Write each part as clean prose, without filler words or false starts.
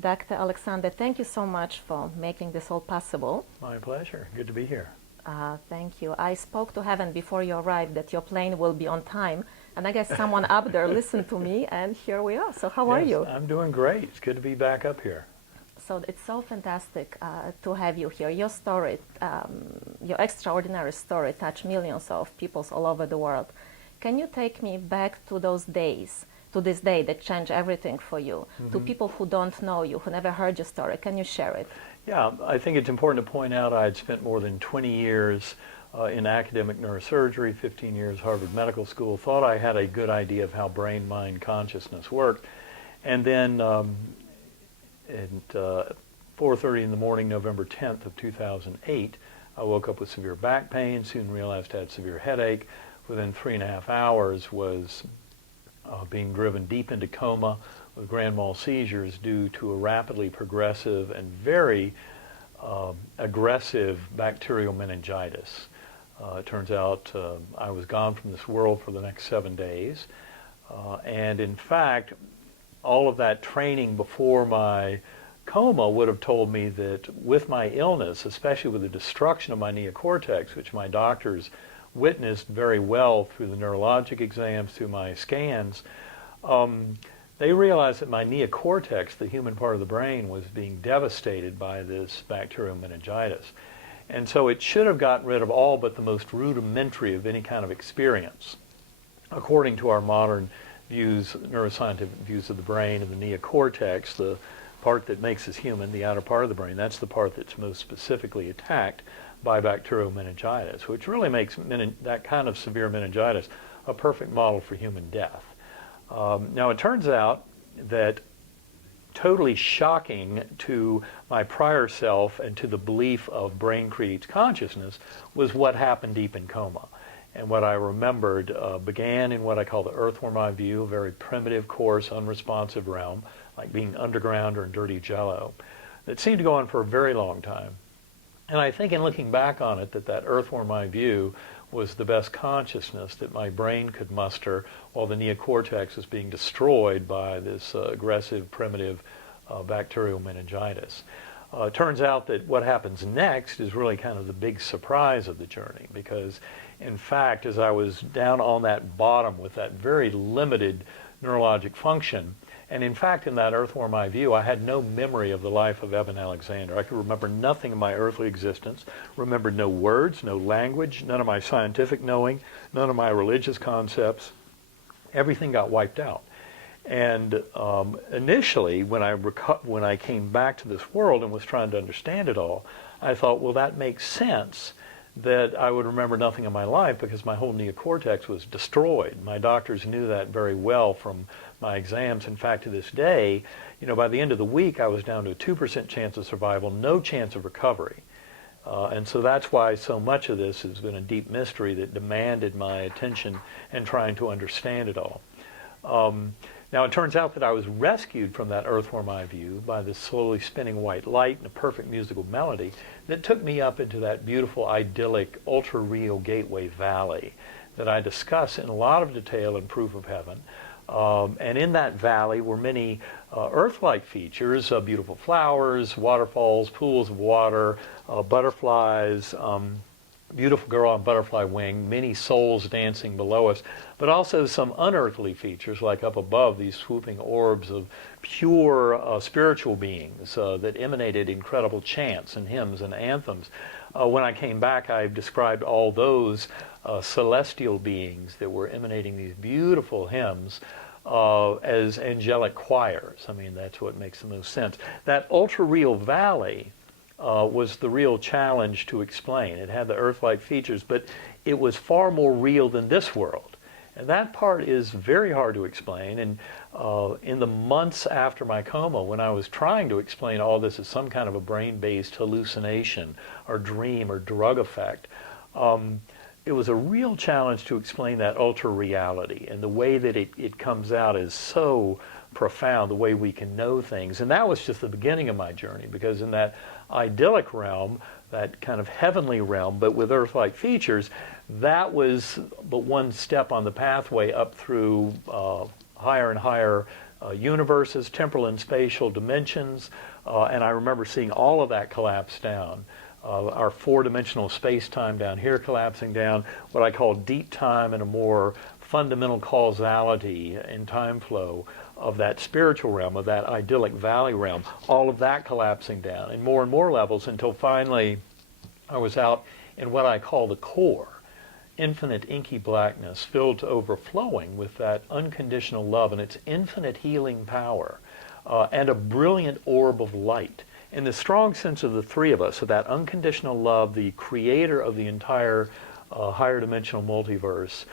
Dr. Alexander, thank you so much for making this all possible. My pleasure. Good to be here. Thank you. I spoke to heaven before you arrived that your plane will be on time, and I guess someone up there listened to me, and here we are. So how are you? I'm doing great. It's good to be back up here. So it's so fantastic to have you here. Your story, your extraordinary story, touched millions of people all over the world. Can you take me back to those days, to this day that changed everything for you, to people who don't know you, who never heard your story? Can you share it? Yeah, I think it's important to point out I had spent more than 20 years in academic neurosurgery, 15 years Harvard Medical School, thought I had a good idea of how brain, mind, consciousness worked. And then at 4:30 in the morning, November 10th of 2008, I woke up with severe back pain, soon realized I had severe headache. Within 3.5 hours was being driven deep into coma with grand mal seizures due to a rapidly progressive and very aggressive bacterial meningitis. It turns out I was gone from this world for the next 7 days. And in fact, all of that training before my coma would have told me that with my illness, especially with the destruction of my neocortex, which my doctors witnessed very well through the neurologic exams, through my scans, they realized that my neocortex, the human part of the brain, was being devastated by this bacterial meningitis. And so it should have gotten rid of all but the most rudimentary of any kind of experience. According to our modern views, neuroscientific views of the brain and the neocortex, the part that makes us human, the outer part of the brain, that's the part that's most specifically attacked by bacterial meningitis, which really makes that kind of severe meningitis a perfect model for human death. Now it turns out that totally shocking to my prior self and to the belief of brain creates consciousness was what happened deep in coma. And what I remembered began in what I call the earthworm eye view, a very primitive, coarse, unresponsive realm, like being underground or in dirty jello, that seemed to go on for a very long time. And I think in looking back on it, that earthworm eye view was the best consciousness that my brain could muster while the neocortex was being destroyed by this aggressive, primitive bacterial meningitis. It turns out that what happens next is really kind of the big surprise of the journey, because in fact, as I was down on that bottom with that very limited neurologic function, and in fact, in that earthworm eye view, I had no memory of the life of Eben Alexander. I could remember nothing of my earthly existence, remembered no words, no language, none of my scientific knowing, none of my religious concepts. Everything got wiped out. And initially, when I came back to this world and was trying to understand it all, I thought, well, that makes sense that I would remember nothing of my life because my whole neocortex was destroyed. My doctors knew that very well from my exams. In fact, to this day, by the end of the week, I was down to a 2% chance of survival, no chance of recovery. And so that's why so much of this has been a deep mystery that demanded my attention and trying to understand it all. Now, it turns out that I was rescued from that earthworm eye view by this slowly spinning white light and a perfect musical melody that took me up into that beautiful, idyllic, ultra-real gateway valley that I discuss in a lot of detail in Proof of Heaven. And in that valley were many Earth-like features, beautiful flowers, waterfalls, pools of water, butterflies, beautiful girl on butterfly wing, many souls dancing below us, but also some unearthly features like up above, these swooping orbs of pure spiritual beings that emanated incredible chants and hymns and anthems. When I came back, I described all those celestial beings that were emanating these beautiful hymns as angelic choirs. I mean, that's what makes the most sense. That ultra-real valley was the real challenge to explain. It had the Earth-like features, but it was far more real than this world. And that part is very hard to explain. And in the months after my coma, when I was trying to explain all this as some kind of a brain-based hallucination or dream or drug effect, it was a real challenge to explain that ultra-reality. And the way that it comes out is so profound, the way we can know things. And that was just the beginning of my journey, because in that idyllic realm, that kind of heavenly realm, but with Earth-like features, that was but one step on the pathway up through higher and higher universes, temporal and spatial dimensions, and I remember seeing all of that collapse down. Our four-dimensional space-time down here collapsing down, what I call deep time and a more fundamental causality in time flow of that spiritual realm, of that idyllic valley realm, all of that collapsing down in more and more levels until finally I was out in what I call the core, infinite inky blackness filled to overflowing with that unconditional love and its infinite healing power, and a brilliant orb of light. In the strong sense of the three of us, of that unconditional love, the creator of the entire higher dimensional multiverse,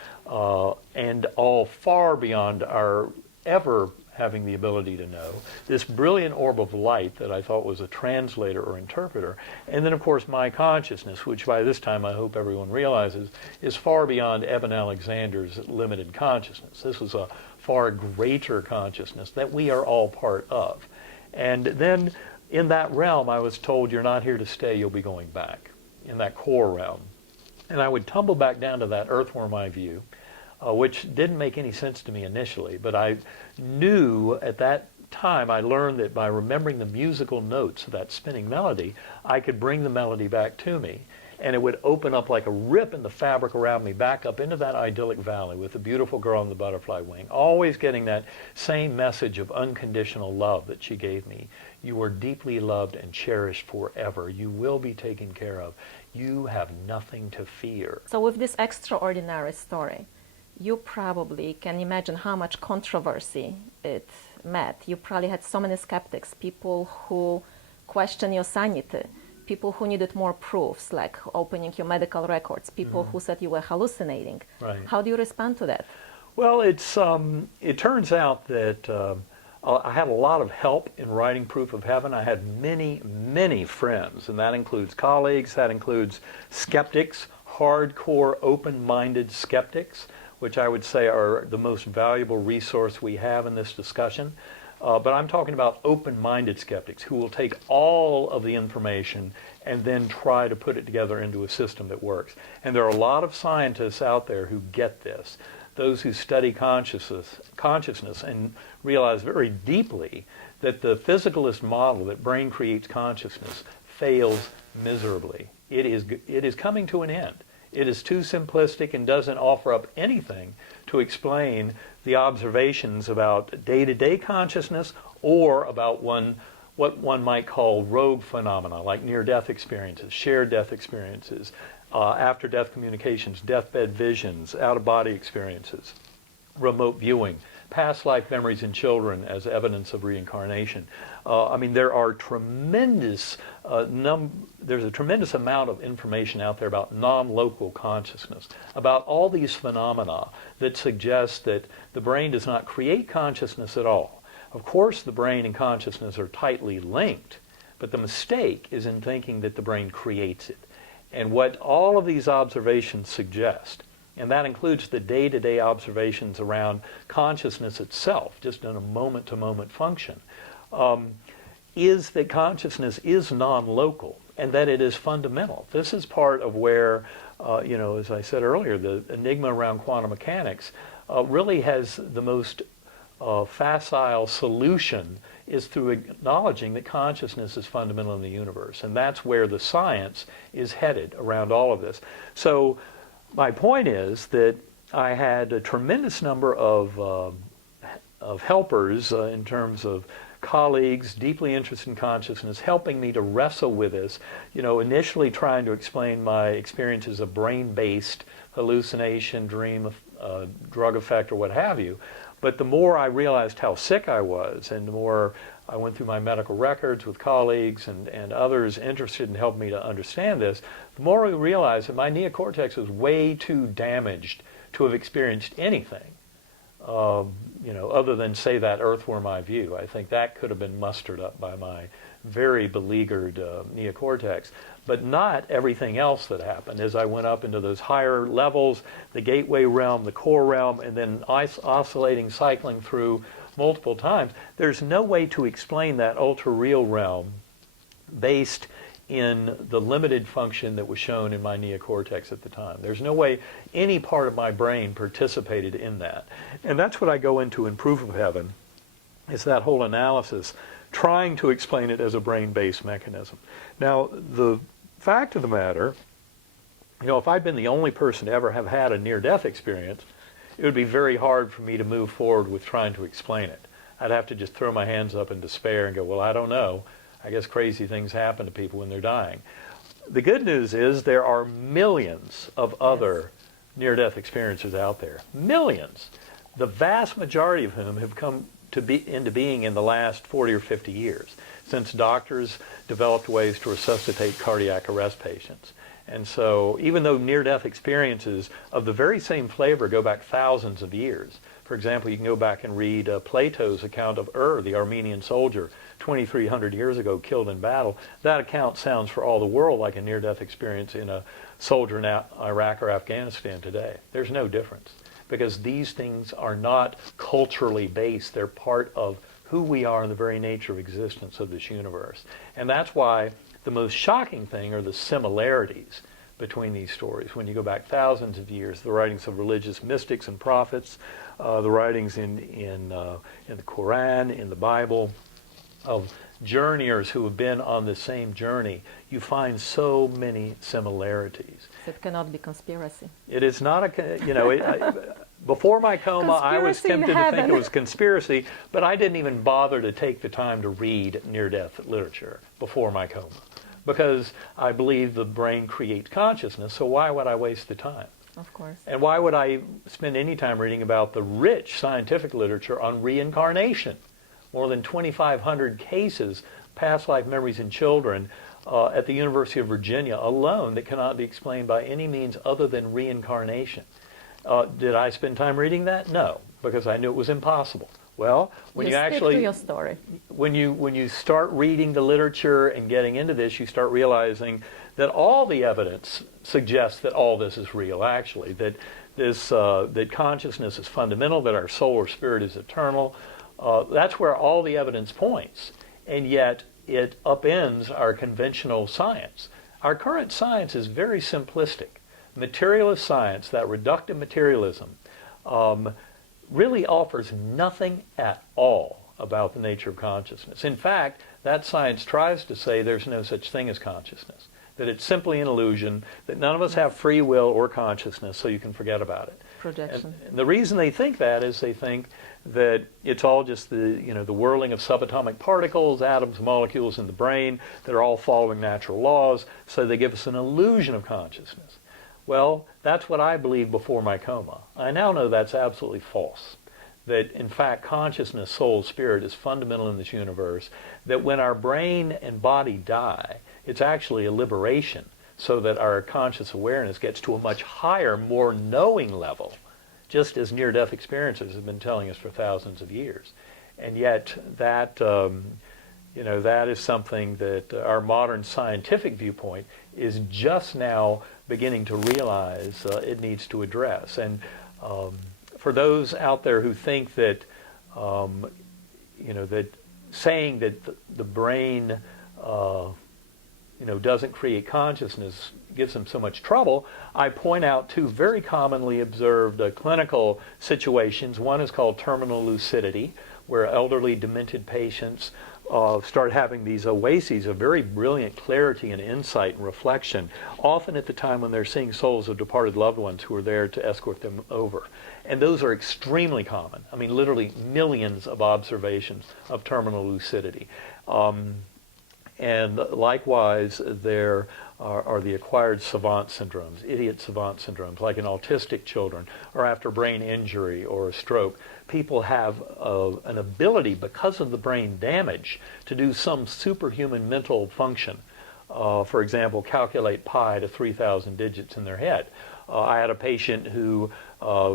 and all far beyond our ever having the ability to know, this brilliant orb of light that I thought was a translator or interpreter, and then of course my consciousness, which by this time I hope everyone realizes is far beyond Eben Alexander's limited consciousness. This was a far greater consciousness that we are all part of. And then in that realm I was told, you're not here to stay, you'll be going back, in that core realm. And I would tumble back down to that earthworm eye view, which didn't make any sense to me initially, but I knew at that time, I learned that by remembering the musical notes of that spinning melody, I could bring the melody back to me, and it would open up like a rip in the fabric around me back up into that idyllic valley with the beautiful girl on the butterfly wing, always getting that same message of unconditional love that she gave me. You are deeply loved and cherished forever. You will be taken care of. You have nothing to fear. So with this extraordinary story, you probably can imagine how much controversy it met. You probably had so many skeptics, people who question your sanity, people who needed more proofs, like opening your medical records, people who said you were hallucinating. Right. How do you respond to that? Well, it turns out that I had a lot of help in writing Proof of Heaven. I had many, many friends, and that includes colleagues, that includes skeptics, hardcore, open-minded skeptics, which I would say are the most valuable resource we have in this discussion. But I'm talking about open-minded skeptics who will take all of the information and then try to put it together into a system that works. And there are a lot of scientists out there who get this, those who study consciousness and realize very deeply that the physicalist model that brain creates consciousness fails miserably. It is coming to an end. It is too simplistic and doesn't offer up anything to explain the observations about day-to-day consciousness or about what one might call rogue phenomena, like near-death experiences, shared death experiences, after-death communications, deathbed visions, out-of-body experiences, remote viewing, past life memories in children as evidence of reincarnation. I mean, there are tremendous there's a tremendous amount of information out there about non-local consciousness, about all these phenomena that suggest that the brain does not create consciousness at all. Of course, the brain and consciousness are tightly linked, but the mistake is in thinking that the brain creates it. And what all of these observations suggest, and that includes the day-to-day observations around consciousness itself, just in a moment-to-moment function, is that consciousness is non-local and that it is fundamental. This is part of where, as I said earlier, the enigma around quantum mechanics really has the most facile solution is through acknowledging that consciousness is fundamental in the universe. And that's where the science is headed around all of this. So my point is that I had a tremendous number of helpers in terms of colleagues deeply interested in consciousness, helping me to wrestle with this, initially trying to explain my experiences of brain-based hallucination, dream, drug effect, or what have you. But the more I realized how sick I was, and the more I went through my medical records with colleagues and others interested in helping me to understand this, the more I realized that my neocortex was way too damaged to have experienced anything, other than, say, that earthworm eye view. I think that could have been mustered up by my very beleaguered neocortex, but not everything else that happened as I went up into those higher levels, the gateway realm, the core realm, and then oscillating, cycling through multiple times. There's no way to explain that ultra-real realm based in the limited function that was shown in my neocortex at the time. There's no way any part of my brain participated in that. And that's what I go into in Proof of Heaven, It's that whole analysis, trying to explain it as a brain-based mechanism. Now, the fact of the matter, if I'd been the only person to ever have had a near-death experience, it would be very hard for me to move forward with trying to explain it. I'd have to just throw my hands up in despair and go, well, I don't know. I guess crazy things happen to people when they're dying. The good news is there are millions of other near-death experiences out there. Millions. The vast majority of whom have come into being in the last 40 or 50 years, since doctors developed ways to resuscitate cardiac arrest patients. And so even though near-death experiences of the very same flavor go back thousands of years, for example, you can go back and read Plato's account of the Armenian soldier, 2,300 years ago killed in battle. That account sounds for all the world like a near-death experience in a soldier in Iraq or Afghanistan today. There's no difference, because these things are not culturally based. They're part of who we are and the very nature of existence of this universe. And that's why the most shocking thing are the similarities between these stories. When you go back thousands of years, the writings of religious mystics and prophets, the writings in the Quran, in the Bible, of journeyers who have been on the same journey, you find so many similarities. It cannot be conspiracy. It is not before my coma, I was tempted to think it was conspiracy, but I didn't even bother to take the time to read near-death literature before my coma, because I believe the brain creates consciousness, so why would I waste the time? Of course. And why would I spend any time reading about the rich scientific literature on reincarnation? More than 2,500 cases, past life memories in children at the University of Virginia alone that cannot be explained by any means other than reincarnation. Did I spend time reading that? No, because I knew it was impossible. Well, when you actually, stick to your story. When you start reading the literature and getting into this, you start realizing that all the evidence suggests that all this is real. Actually, that that consciousness is fundamental, that our soul or spirit is eternal. That's where all the evidence points, and yet it upends our conventional science. Our current science is very simplistic. Materialist science, that reductive materialism, really offers nothing at all about the nature of consciousness. In fact, that science tries to say there's no such thing as consciousness, that it's simply an illusion, that none of us have free will or consciousness, so you can forget about it. Projection. And the reason they think that is they think that it's all just the whirling of subatomic particles, atoms, molecules in the brain that are all following natural laws, so they give us an illusion of consciousness. Well, that's what I believed before my coma. I now know that's absolutely false. That in fact consciousness, soul, spirit is fundamental in this universe, that when our brain and body die, it's actually a liberation, so that our conscious awareness gets to a much higher, more knowing level, just as near-death experiences have been telling us for thousands of years. And yet that, that is something that our modern scientific viewpoint is just now beginning to realize it needs to address. And for those out there who think that, that saying that the brain, doesn't create consciousness gives them so much trouble, I point out two very commonly observed clinical situations. One is called terminal lucidity, where elderly demented patients start having these oases of very brilliant clarity and insight and reflection, often at the time when they're seeing souls of departed loved ones who are there to escort them over. And those are extremely common. I mean, literally millions of observations of terminal lucidity. And likewise, there are the acquired savant syndromes, idiot savant syndromes, like in autistic children, or after brain injury or a stroke. People have an ability, because of the brain damage, to do some superhuman mental function. For example, calculate pi to 3,000 digits in their head. I had a patient who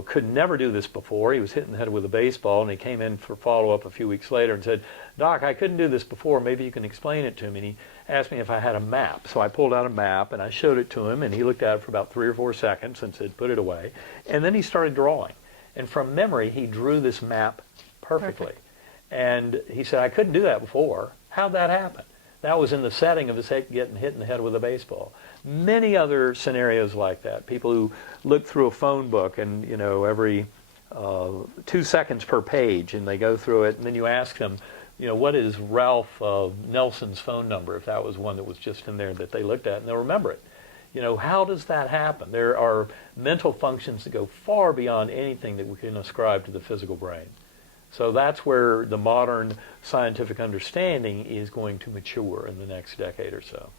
could never do this before. He was hit in the head with a baseball, and he came in for follow-up a few weeks later and said, "Doc, I couldn't do this before. Maybe you can explain it to me." And he asked me if I had a map. So I pulled out a map, and I showed it to him, and he looked at it for about 3 or 4 seconds and said, "Put it away." And then he started drawing. And from memory, he drew this map perfectly. Perfect. And he said, "I couldn't do that before. How'd that happen?" That was in the setting of his head getting hit in the head with a baseball. Many other scenarios like that. People who look through a phone book and, every 2 seconds per page, and they go through it, and then you ask them, what is Ralph Nelson's phone number, if that was one that was just in there that they looked at, and they'll remember it. How does that happen? There are mental functions that go far beyond anything that we can ascribe to the physical brain. So that's where the modern scientific understanding is going to mature in the next decade or so.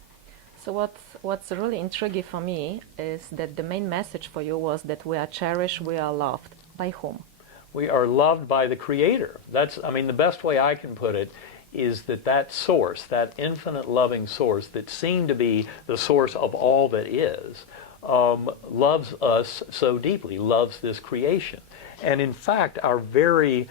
So what's really intriguing for me is that the main message for you was that we are cherished, we are loved. By whom? We are loved by the Creator. The best way I can put it is that source, that infinite loving source that seemed to be the source of all that is, loves us so deeply, loves this creation. And in fact, our very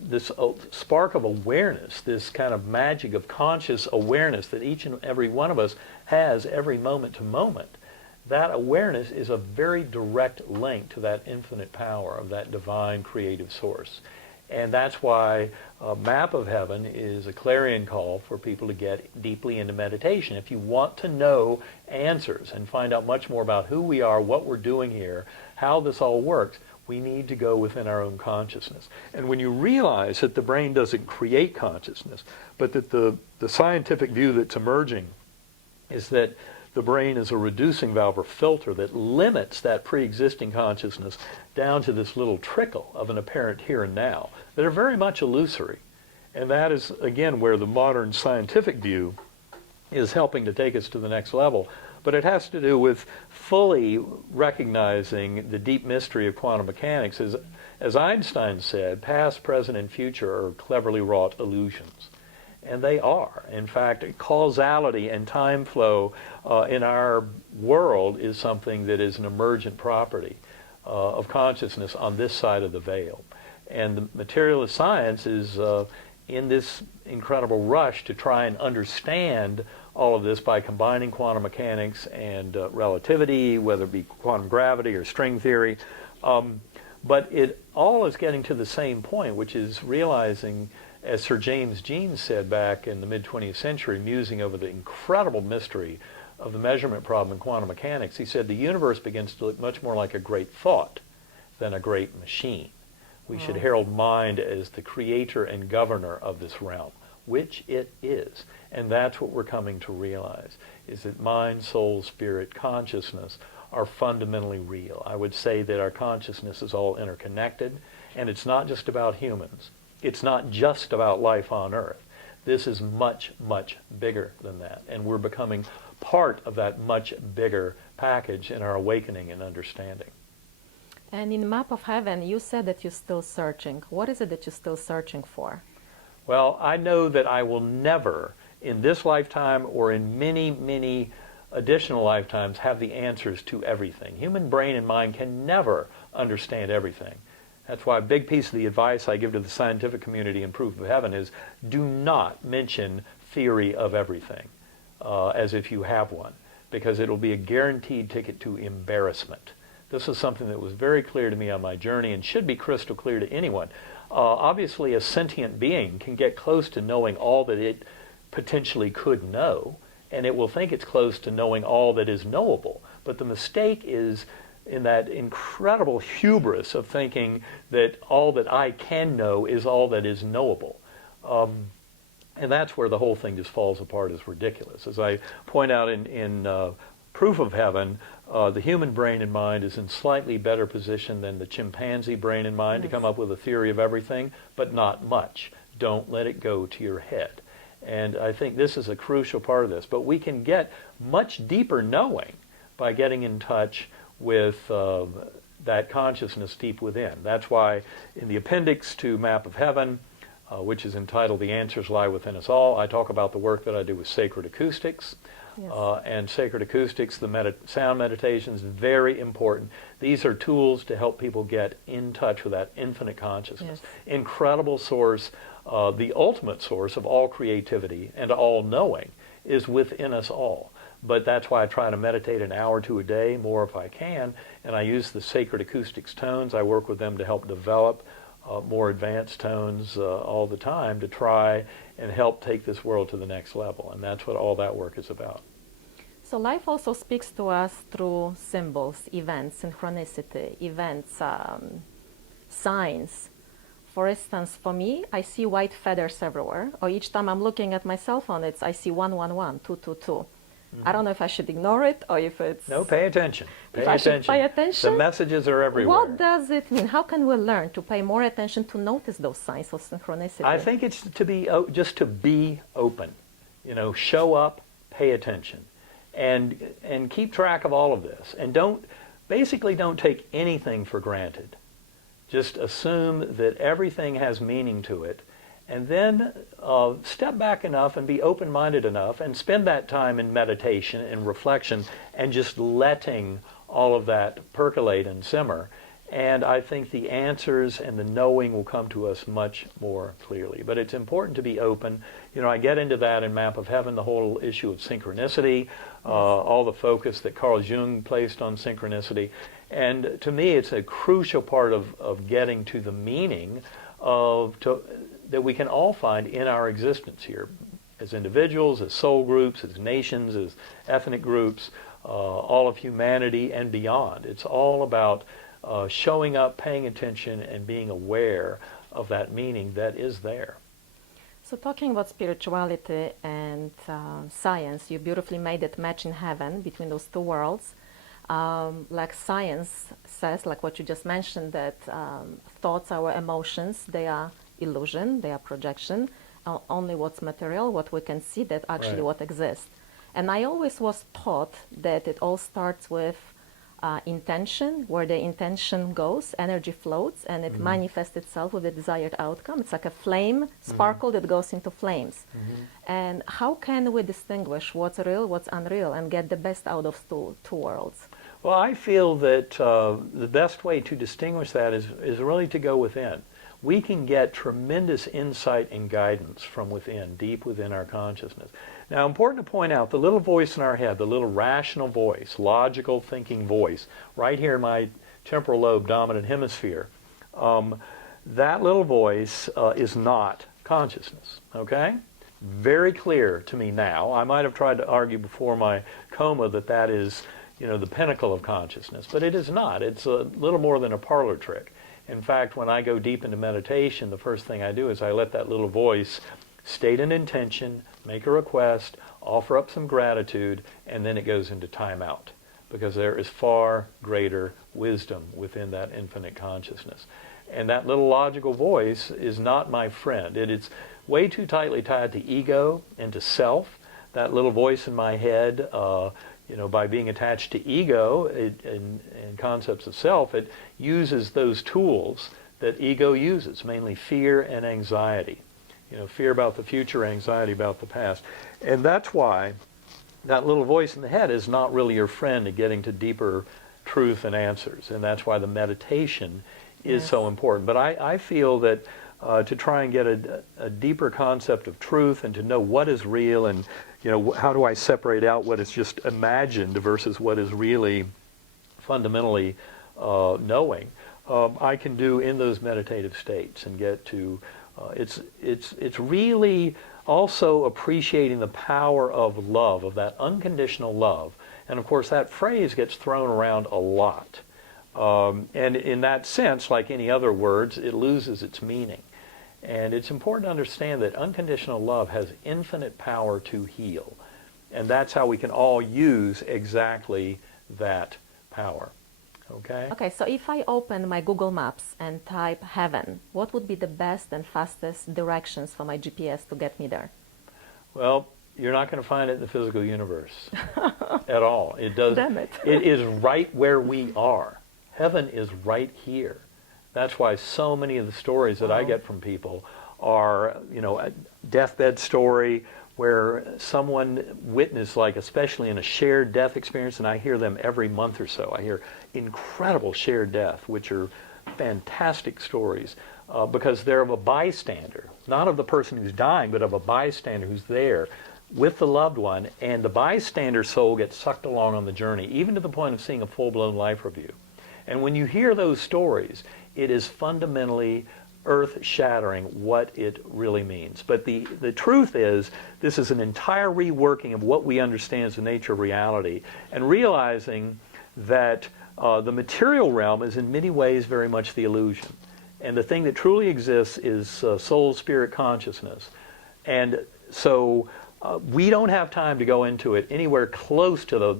this spark of awareness, this kind of magic of conscious awareness that each and every one of us has every moment to moment, that awareness is a very direct link to that infinite power of that divine creative source. And that's why Map of Heaven is a clarion call for people to get deeply into meditation. If you want to know answers and find out much more about who we are, what we're doing here, how this all works, we need to go within our own consciousness. And when you realize that the brain doesn't create consciousness, but that the scientific view that's emerging is that the brain is a reducing valve or filter that limits that pre-existing consciousness down to this little trickle of an apparent here and now that are very much illusory. And that is, again, where the modern scientific view is helping to take us to the next level. But it has to do with fully recognizing the deep mystery of quantum mechanics. As Einstein said, past, present, and future are cleverly wrought illusions. And they are. In fact, causality and time flow in our world is something that is an emergent property of consciousness on this side of the veil. And the materialist science is in this incredible rush to try and understand all of this by combining quantum mechanics and relativity, whether it be quantum gravity or string theory. But it all is getting to the same point, which is realizing, as Sir James Jeans said back in the mid-20th century, musing over the incredible mystery of the measurement problem in quantum mechanics, he said the universe begins to look much more like a great thought than a great machine. We should herald mind as the creator and governor of this realm, which it is. And that's what we're coming to realize, is that mind, soul, spirit, consciousness are fundamentally real. I would say that our consciousness is all interconnected, and it's not just about humans. It's not just about life on Earth. This is much, much bigger than that, and we're becoming part of that much bigger package in our awakening and understanding. And in Map of Heaven, you said that you're still searching. What is it that you're still searching for? Well, I know that I will never, in this lifetime or in many, many additional lifetimes, have the answers to everything. Human brain and mind can never understand everything. That's why a big piece of the advice I give to the scientific community in Proof of Heaven is do not mention theory of everything as if you have one, because it'll be a guaranteed ticket to embarrassment. This is something that was very clear to me on my journey and should be crystal clear to anyone. Obviously, a sentient being can get close to knowing all that it potentially could know, and it will think it's close to knowing all that is knowable. But the mistake is in that incredible hubris of thinking that all that I can know is all that is knowable. And that's where the whole thing just falls apart. Is ridiculous. As I point out in Proof of Heaven, the human brain and mind is in slightly better position than the chimpanzee brain and mind to come up with a theory of everything, but not much. Don't let it go to your head. And I think this is a crucial part of this. But we can get much deeper knowing by getting in touch with that consciousness deep within. That's why in the appendix to Map of Heaven, which is entitled The Answers Lie Within Us All, I talk about the work that I do with sacred acoustics. Yes. And sacred acoustics, the sound meditations, very important. These are tools to help people get in touch with that infinite consciousness. Yes. Incredible source, the ultimate source of all creativity and all knowing is within us all. But that's why I try to meditate an hour to a day, more if I can, and I use the sacred acoustics tones. I work with them to help develop more advanced tones all the time to try and help take this world to the next level. And that's what all that work is about. So life also speaks to us through symbols, events, synchronicity, events, signs. For instance, for me, I see white feathers everywhere, or each time I'm looking at my cell phone, I see 111, 222. I don't know if I should ignore it or if it's... No, pay attention. If I should pay attention? The messages are everywhere. What does it mean? How can we learn to pay more attention to notice those signs of synchronicity? I think it's just to be open. Show up, pay attention, and keep track of all of this. And don't take anything for granted. Just assume that everything has meaning to it. And then step back enough and be open-minded enough and spend that time in meditation and reflection and just letting all of that percolate and simmer. And I think the answers and the knowing will come to us much more clearly. But it's important to be open. I get into that in Map of Heaven, the whole issue of synchronicity, all the focus that Carl Jung placed on synchronicity. And to me, it's a crucial part of getting to the meaning that we can all find in our existence here, as individuals, as soul groups, as nations, as ethnic groups, all of humanity and beyond. It's all about showing up, paying attention, and being aware of that meaning that is there. So talking about spirituality and science, you beautifully made that match in heaven between those two worlds. Like science says, like what you just mentioned, that thoughts, our emotions, they are illusion, they are projection. Only what's material, what we can see, that actually what exists. And I always was taught that it all starts with intention. Where the intention goes, energy floats, and it manifests itself with the desired outcome. It's like a flame sparkle that goes into flames. And how can we distinguish what's real, what's unreal, and get the best out of two worlds? Well, I feel that the best way to distinguish that is really to go within. We can get tremendous insight and guidance from within, deep within our consciousness. Now, important to point out, the little voice in our head, the little rational voice, logical thinking voice, right here in my temporal lobe dominant hemisphere, that little voice is not consciousness, okay? Very clear to me now. I might have tried to argue before my coma that is, the pinnacle of consciousness, but it is not. It's a little more than a parlor trick. In fact, when I go deep into meditation, the first thing I do is I let that little voice state an intention, make a request, offer up some gratitude, and then it goes into timeout, because there is far greater wisdom within that infinite consciousness. And that little logical voice is not my friend. It is way too tightly tied to ego and to self. That little voice in my head, by being attached to ego and concepts of self, it uses those tools that ego uses, mainly fear and anxiety. Fear about the future, anxiety about the past. And that's why that little voice in the head is not really your friend in getting to deeper truth and answers. And that's why the meditation is so important. But I feel that to try and get a deeper concept of truth and to know what is real and how do I separate out what is just imagined versus what is really fundamentally knowing, I can do in those meditative states and get to, it's really also appreciating the power of love, of that unconditional love. And of course that phrase gets thrown around a lot. And in that sense, like any other words, it loses its meaning. And it's important to understand that unconditional love has infinite power to heal. And that's how we can all use exactly that power. Okay? Okay, so if I open my Google Maps and type heaven, what would be the best and fastest directions for my GPS to get me there? Well, you're not going to find it in the physical universe at all. It does. Damn it. It is right where we are. Heaven is right here. That's why so many of the stories that I get from people are, a deathbed story where someone witnessed, like especially in a shared death experience, and I hear them every month or so. I hear incredible shared death, which are fantastic stories, because they're of a bystander, not of the person who's dying, but of a bystander who's there with the loved one, and the bystander soul gets sucked along on the journey, even to the point of seeing a full-blown life review. And when you hear those stories, it is fundamentally earth-shattering what it really means. But the truth is, this is an entire reworking of what we understand as the nature of reality, and realizing that the material realm is in many ways very much the illusion. And the thing that truly exists is soul, spirit, consciousness. And so we don't have time to go into it anywhere close to the,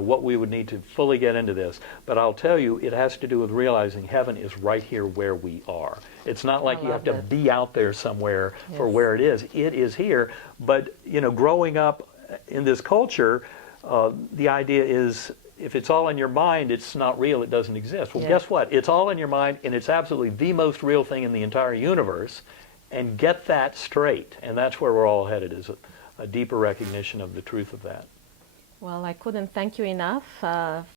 what we would need to fully get into this. But I'll tell you, it has to do with realizing heaven is right here where we are. It's not like you have to be out there somewhere for where it is. It is here. But, growing up in this culture, the idea is if it's all in your mind, it's not real, it doesn't exist. Well, guess what? It's all in your mind, and it's absolutely the most real thing in the entire universe. And get that straight. And that's where we're all headed, is a deeper recognition of the truth of that. Well, I couldn't thank you enough